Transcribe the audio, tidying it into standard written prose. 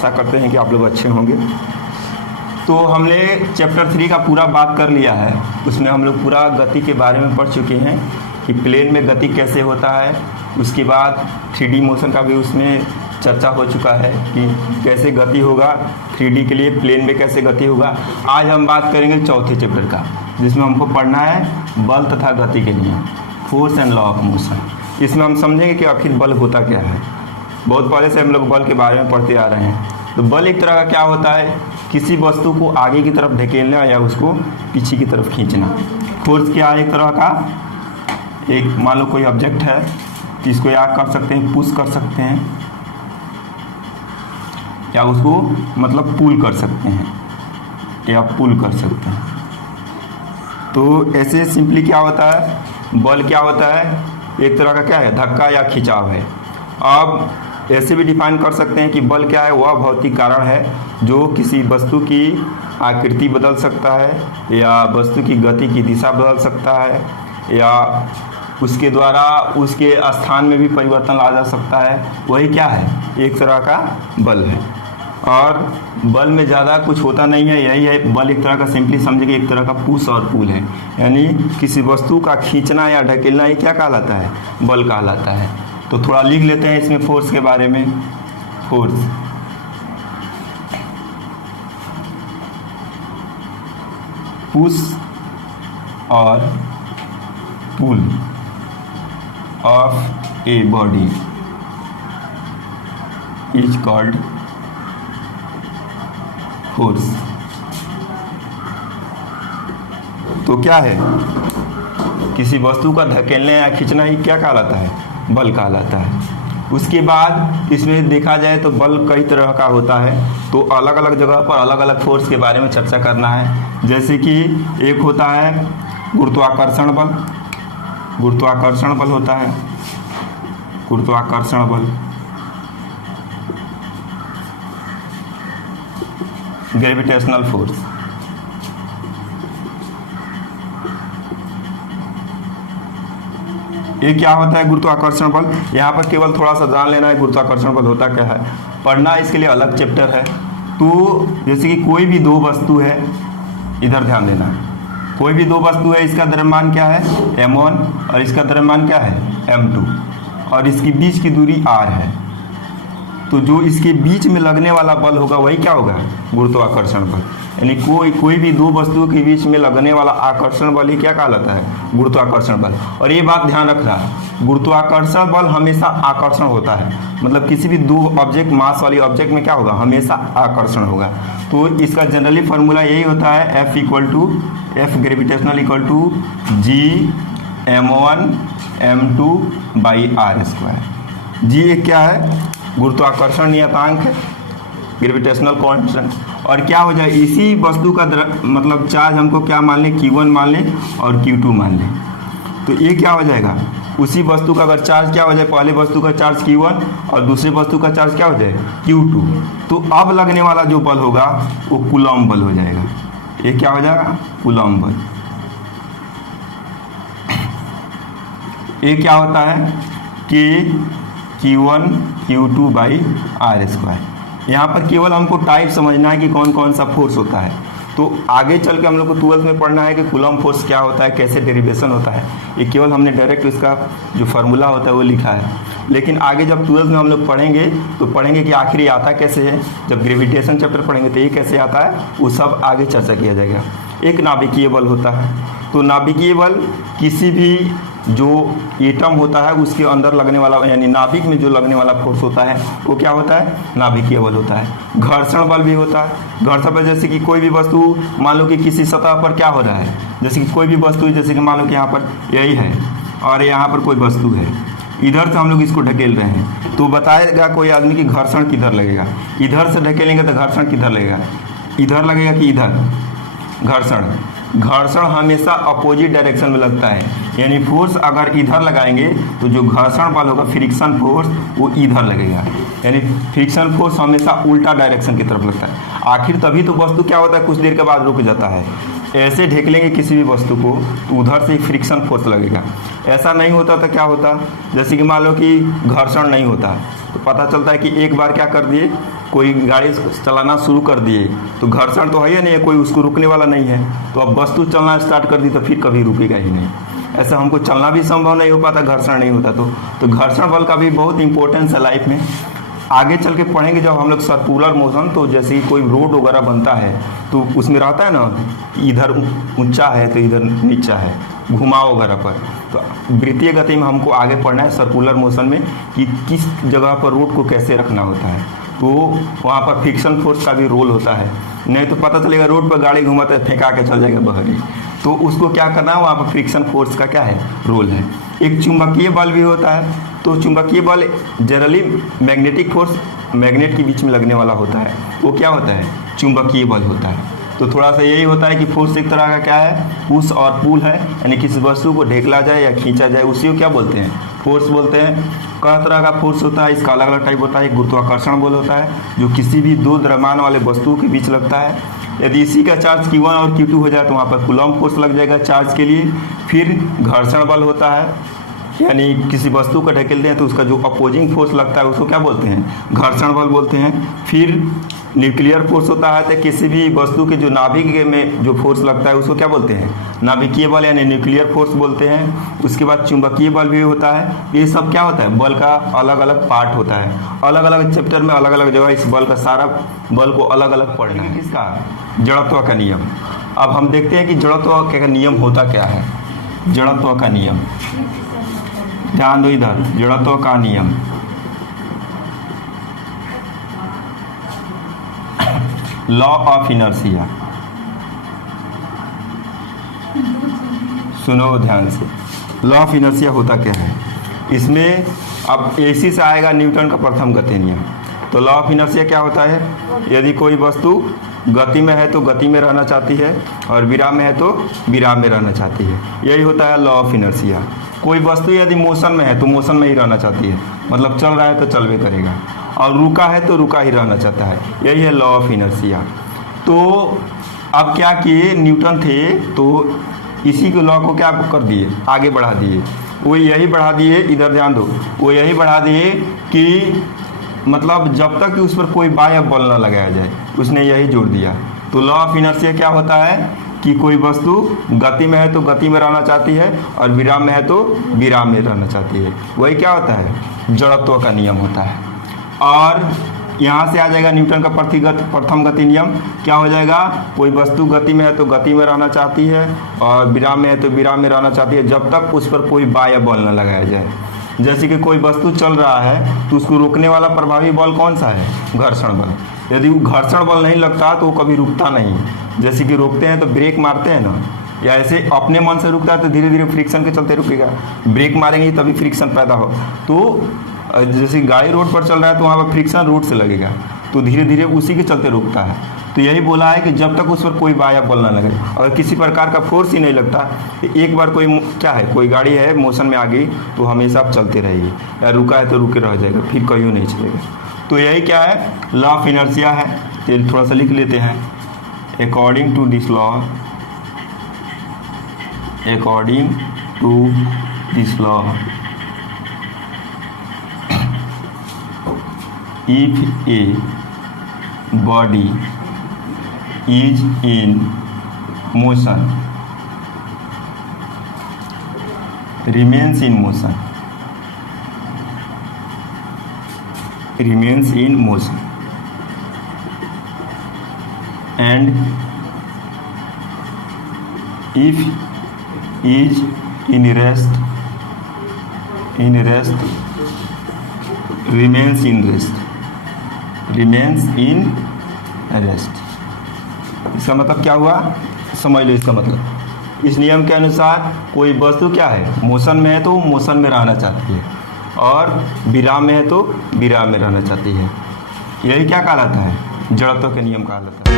आशा करते हैं कि आप लोग अच्छे होंगे। तो हमने चैप्टर 3 का पूरा बात कर लिया है। उसमें हम लोग पूरा गति के बारे में पढ़ चुके हैं कि प्लेन में गति कैसे होता है। उसके बाद 3D मोशन का भी उसमें चर्चा हो चुका है कि कैसे गति होगा 3D के लिए, प्लेन में कैसे गति होगा। आज हम बात करेंगे चौथे चैप्टर का, जिसमें हमको पढ़ना है बल तथा गति के लिए, force and law of motion. इसमें हम समझेंगे कि आखिर बल होता क्या है। बहुत पहले से हम लोग बल के बारे में पढ़ते आ रहे हैं। तो बल एक तरह का क्या होता है, किसी वस्तु को आगे की तरफ धकेलना या उसको पीछे की तरफ खींचना। फोर्स क्या है, एक तरह का, एक मान लो कोई ऑब्जेक्ट है, इसको या कर सकते हैं पुश कर सकते हैं या उसको मतलब पुल कर सकते हैं या पुल कर सकते हैं। तो ऐसे सिंपली क्या होता है, बल क्या होता है, एक तरह का क्या है, धक्का या खिंचाव है। अब ऐसे भी डिफाइन कर सकते हैं कि बल क्या है, वह भौतिक कारण है जो किसी वस्तु की आकृति बदल सकता है या वस्तु की गति की दिशा बदल सकता है या उसके द्वारा उसके स्थान में भी परिवर्तन ला जा सकता है। वही क्या है, एक तरह का बल है। और बल में ज़्यादा कुछ होता नहीं है, यही है बल एक तरह का, सिंपली समझे कि एक तरह का पुश और पुल है। यानी किसी वस्तु का खींचना या ढकेलना, ये क्या कहलाता है, बल कहलाता है। तो थोड़ा लिख लेते हैं इसमें फोर्स के बारे में। फोर्स पुश और pull of a body is called force. तो क्या है, किसी वस्तु का धकेलने या खींचना ही क्या कहलाता है, बल कहलाता है। उसके बाद इसमें देखा जाए तो बल कई तरह का होता है। तो अलग अलग जगह पर अलग अलग फोर्स के बारे में चर्चा करना है। जैसे कि एक होता है गुरुत्वाकर्षण बल, गुरुत्वाकर्षण बल होता है, गुरुत्वाकर्षण बल, ग्रेविटेशनल फोर्स। ये क्या होता है गुरुत्वाकर्षण बल, यहाँ पर केवल थोड़ा सा जान लेना है गुरुत्वाकर्षण बल होता क्या है, पढ़ना इसके लिए अलग चैप्टर है। तो जैसे कि कोई भी दो वस्तु है, इधर ध्यान देना है, कोई भी दो वस्तु है, इसका द्रव्यमान क्या है m1 और इसका द्रव्यमान क्या है m2 और इसकी बीच की दूरी r है। तो जो इसके बीच में लगने वाला बल होगा वही क्या होगा, गुरुत्वाकर्षण बल। यानी कोई भी दो वस्तुओं के बीच में लगने वाला आकर्षण बल ही क्या कहलाता है, गुरुत्वाकर्षण बल। और ये बात ध्यान रखना, गुरुत्वाकर्षण बल हमेशा आकर्षण होता है, मतलब किसी भी दो ऑब्जेक्ट, मास वाली ऑब्जेक्ट में क्या होगा, हमेशा आकर्षण होगा। तो इसका जनरली फार्मूला यही होता है, F gravitational equal to G m1 m2 by r²। G एक क्या है, गुरुत्वाकर्षण नियतांक है, ग्रेविटेशनल कांस्टेंट। और क्या हो जाए, इसी वस्तु का मतलब चार्ज हमको क्या मान लें, Q1 मान लें और Q2 मान लें। तो ये क्या हो जाएगा, उसी वस्तु का अगर चार्ज क्या हो जाए, पहले वस्तु का चार्ज Q1 और दूसरे वस्तु का चार्ज क्या हो जाए, Q2। तो अब लगने वाला जो बल होगा वो कूलॉम बल हो जाएगा। ये क्या हो जाएगा, कूलॉम बल। ये क्या होता है कि Q1 Q2 बाई r²। यहाँ पर केवल हमको टाइप समझना है कि कौन कौन सा फोर्स होता है। तो आगे चल के हम लोग को 12th में पढ़ना है कि कूलॉम फोर्स क्या होता है, कैसे डेरिवेशन होता है। ये केवल हमने डायरेक्ट इसका जो फार्मूला होता है वो लिखा है। लेकिन आगे जब 12th में हम लोग पढ़ेंगे तो पढ़ेंगे कि आखिर ये आता कैसे है। जब ग्रेविटेशन चैप्टर पढ़ेंगे तो ये कैसे आता है, वो सब आगे चर्चा किया जाएगा। एक नाभिकीय बल होता है। तो नाभिकीय बल किसी भी जो एटम होता है उसके अंदर लगने वाला, यानी नाभिक में जो लगने वाला फोर्स होता है वो क्या होता है, नाभिकीय बल होता है। घर्षण बल भी होता है। घर्षण बल जैसे कि कोई भी वस्तु मान लो कि किसी सतह पर क्या हो रहा है, जैसे कि कोई भी वस्तु, जैसे कि मान लो कि यहाँ पर यही है और यहाँ पर कोई वस्तु है, इधर से हम लोग इसको ढकेल रहे हैं, तो बताएगा कोई आदमी कि घर्षण किधर लगेगा। इधर से ढकेलेंगे तो घर्षण किधर लगेगा, इधर लगेगा कि इधर। घर्षण हमेशा अपोजिट डायरेक्शन में लगता है, यानी फोर्स अगर इधर लगाएंगे तो जो घर्षण बल होगा, फ्रिक्शन फोर्स, वो इधर लगेगा। यानी फ्रिक्शन फोर्स हमेशा उल्टा डायरेक्शन की तरफ लगता है। आखिर तभी तो वस्तु क्या होता है, कुछ देर के बाद रुक जाता है। ऐसे ढकेलेंगे किसी भी वस्तु को तो उधर से फ्रिक्शन फोर्स लगेगा। ऐसा नहीं होता तो क्या होता, जैसे कि मान लो कि घर्षण नहीं होता तो पता चलता है कि एक बार क्या कर दिए, कोई गाड़ी चलाना शुरू कर दिए तो घर्षण तो है ही नहीं है, कोई उसको रुकने वाला नहीं है। तो अब वस्तु चलना स्टार्ट कर दी तो फिर कभी रुकेगा ही नहीं। ऐसा हमको चलना भी संभव नहीं हो पाता, घर्षण नहीं होता। तो घर्षण बल का भी बहुत इंपॉर्टेंस है लाइफ में। आगे चल के पढ़ेंगे जब हम लोग सर्कुलर मोशन, तो जैसे कि कोई रोड वगैरह बनता है तो उसमें रहता है ना, इधर ऊंचा है तो इधर नीचा है, घुमाव वगैरह पर। तो वृत्तीय गति में हमको आगे पढ़ना है सर्कुलर मोशन में कि किस जगह पर रोड को कैसे रखना होता है। तो वहाँ पर फ्रिक्शन फोर्स का भी रोल होता है। नहीं तो पता चलेगा रोड पर गाड़ी घुमाते फेंका के चल जाएगा बहरी, तो उसको क्या करना है, वहाँ पर फ्रिक्शन फोर्स का क्या है, रोल है। एक चुंबकीय बल भी होता है। तो चुंबकीय बल जनरली मैग्नेटिक फोर्स, मैग्नेट के बीच में लगने वाला होता है, वो क्या होता है, चुंबकीय बल होता है। तो थोड़ा सा यही होता है कि फोर्स एक तरह का क्या है, पुश और पुल है, यानी किसी वस्तु को ढेकला जाए या खींचा जाए, उसी को क्या बोलते हैं, फोर्स बोलते हैं। कई तरह का फोर्स होता है, इसका अलग अलग टाइप होता है। एक गुरुत्वाकर्षण बल होता है जो किसी भी दो द्रव्यमान वाले वस्तुओं के बीच लगता है। यदि इसी का चार्ज Q1 और Q2 हो जाए तो वहाँ पर कूलॉम फोर्स लग जाएगा चार्ज के लिए। फिर घर्षण बल होता है, यानी किसी वस्तु को ढकेलते हैं तो उसका जो अपोजिंग फोर्स लगता है उसको क्या बोलते हैं, घर्षण बल बोलते हैं। फिर न्यूक्लियर फोर्स होता है, तो किसी भी वस्तु के जो नाभिक में जो फोर्स लगता है उसको क्या बोलते हैं, नाभिकीय बल यानी न्यूक्लियर फोर्स बोलते हैं। उसके बाद चुंबकीय बल भी होता है। ये सब क्या होता है, बल का अलग अलग पार्ट होता है। अलग अलग चैप्टर में अलग अलग जगह इस बल का सारा बल को अलग अलग पढ़ना है। किसका, जड़त्व का नियम। अब हम देखते हैं कि जड़त्व का नियम होता क्या है। जड़त्व का नियम, ध्यान दो इधर, जड़त्व का नियम। लॉ ऑफ इनर्शिया, सुनो ध्यान से। लॉ ऑफ इनर्शिया होता क्या है, इसमें अब एसी से आएगा न्यूटन का प्रथम गति नियम। तो लॉ ऑफ इनर्शिया क्या होता है, यदि कोई वस्तु गति में है तो गति में रहना चाहती है, और विराम में है तो विराम में रहना चाहती है। यही होता है लॉ ऑफ इनर्शिया। कोई वस्तु यदि मोशन में है तो मोशन में ही रहना चाहती है, मतलब चल रहा है तो चलवे करेगा, और रुका है तो रुका ही रहना चाहता है। यही है लॉ ऑफ इनर्शिया। तो अब क्या किए न्यूटन थे, तो इसी के लॉ को क्या कर दिए, आगे बढ़ा दिए। वो यही बढ़ा दिए, इधर ध्यान दो, वो यही बढ़ा दिए कि मतलब जब तक कि उस पर कोई बाह्य बल न लगाया जाए, उसने यही जोड़ दिया। तो लॉ ऑफ इनर्शिया क्या होता है कि कोई वस्तु गति में है तो गति में रहना चाहती है, और विराम में है तो विराम में रहना चाहती है। वही क्या होता है, जड़त्व का नियम होता है। और यहाँ से आ जाएगा न्यूटन का प्रथम गति नियम। क्या हो जाएगा, कोई वस्तु गति में है तो गति में रहना चाहती है, और विराम में है तो विराम में रहना चाहती है, जब तक उस पर कोई बाह्य बल न लगाया जाए। जैसे कि कोई वस्तु चल रहा है तो उसको रोकने वाला प्रभावी बल कौन सा है, घर्षण बल। यदि वो घर्षण बल नहीं लगता तो वो कभी रुकता नहीं। जैसे कि रोकते हैं तो ब्रेक मारते हैं ना, या ऐसे अपने मन से रुकता है तो धीरे धीरे फ्रिक्शन के चलते रुकेगा। ब्रेक मारेंगे तभी फ्रिक्शन पैदा हो। तो जैसे गाड़ी रोड पर चल रहा है तो वहाँ पर फ्रिक्शन रोड से लगेगा, तो धीरे धीरे उसी के चलते रुकता है। तो यही बोला है कि जब तक उस पर कोई बाह्य बल ना लगे, अगर किसी प्रकार का फोर्स ही नहीं लगता, तो एक बार कोई क्या है, कोई गाड़ी है मोशन में आ गई तो हमेशा आप चलते रहिए, या रुका है तो रुके रह जाएगा, फिर कहीं नहीं चलेगा। तो यही क्या है, लॉ ऑफ इनर्शिया है। तो थोड़ा सा लिख लेते हैं। According to this law, according to this law, if a body is in motion, remains in motion, remains in motion, and if is in rest, remains in rest, remains in rest। इसका मतलब क्या हुआ, समझ लो इसका मतलब। इस नियम के अनुसार कोई वस्तु क्या है, मोशन में है तो मोशन में रहना चाहती है, और विराम में है तो विराम में रहना चाहती है। यही क्या कहलाता है, जड़त्व के नियम कहलाता है।